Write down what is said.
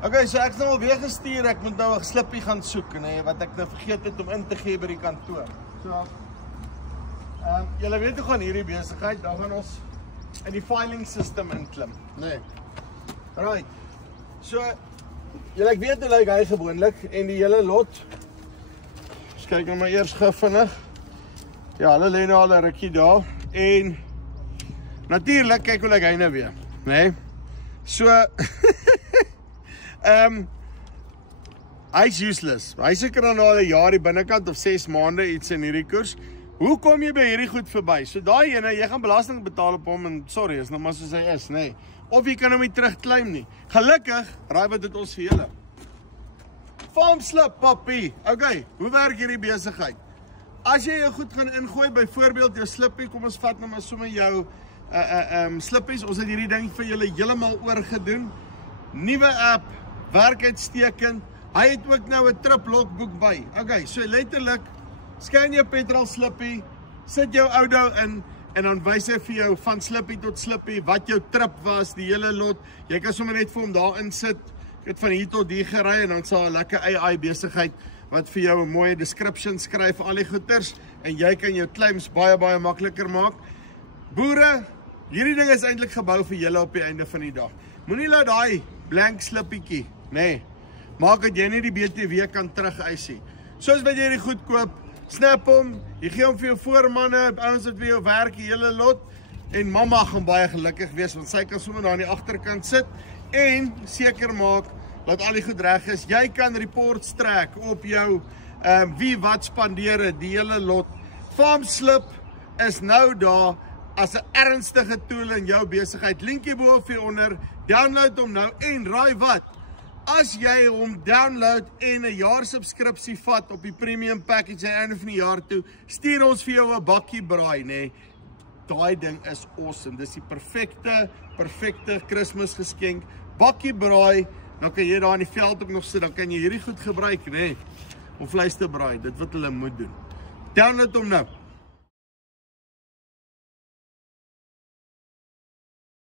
Okay, so ek is nou al weer gestuur, ek moet nou 'n slippie gaan soek, nee, wat ek nou vergeet het om in te gee by die kantoor. So, julle weet hoe gaan hierdie besigheid, dan gaan ons in die filing system inklim, nee. Right, so, ek weet hoe lyk hy gewoonlik, en die hele lot, ons kyk nou maar eers gou vinnig, ja, hulle lê nou al 'n rukkie daar, en, natuurlik, kyk hoe lyk hy nou weer, nee, so, hy's useless. Hy seker dan al 'n jaar die binnekant of 6 maande iets in hierdie koers. Hoe kom jy by hierdie goed verby? So daai ene, jy gaan belasting betaal op hom en sorry, is nou maar soos hy is, nee. Of jy kan hom nie terugclaim nie. Gelukkig, raai wat dit ons vir julle. Farm slip, papi. Okay, hoe werk hierdie besigheid? As jy jou goed gaan ingooi, byvoorbeeld jou slippie, kom ons vat nou maar sommer jou slippies. Ons het hierdie ding vir julle heeltemal oorgedoen. Nuwe app, werk uitstekend. Hy het ook nou 'n trip logboek by. Okay, so letterlik, scan jou petrol slippie, sit jou Oudo in, en dan wys hy vir jou van slippie tot slippie, wat jou trip was, die hele lot. Jy kan sommer net vir hom daarin sit. Ek het van hier tot hier gery, en dan sal 'n lekker AI besigheid, wat vir jou 'n mooie description skryf, al die goeders, en jy kan jou claims baie, baie makliker maak. Boere, hierdie ding is eintlik gebou vir julle op die einde van die dag. Moenie laat daai blank slippietjie, nee, maak dat jy nie die BTW kan terugeis nie. Soos wat jy die goed koop, snap hom, jy gee hom vir jou voormanne, ouens wat vir jou werk, die hele lot, en mamma gaan baie gelukkig wees, want sy kan sommer daar aan die agterkant sit, en seker maak, dat al die goed reg is. Jy kan reports trek op jou, wie wat spandeer, die hele lot. Farm slip is nou daar, as 'n ernstige tool in jou besigheid. Linkie bo of hieronder, download hom nou en raai wat? As jy hom download en 'n jaar subskripsie vat op die premium package aan einde van die jaar toe, stuur ons vir jou 'n bakkie braai, nê. Daai ding is awesome. Dis die perfekte Kersgeskenk. Bakkie braai, dan kan jy daar in die veld ook nog sit, dan kan jy hierdie goed gebruik, nê. Om vleis te braai, dit wat hulle moet doen. Download hom nou.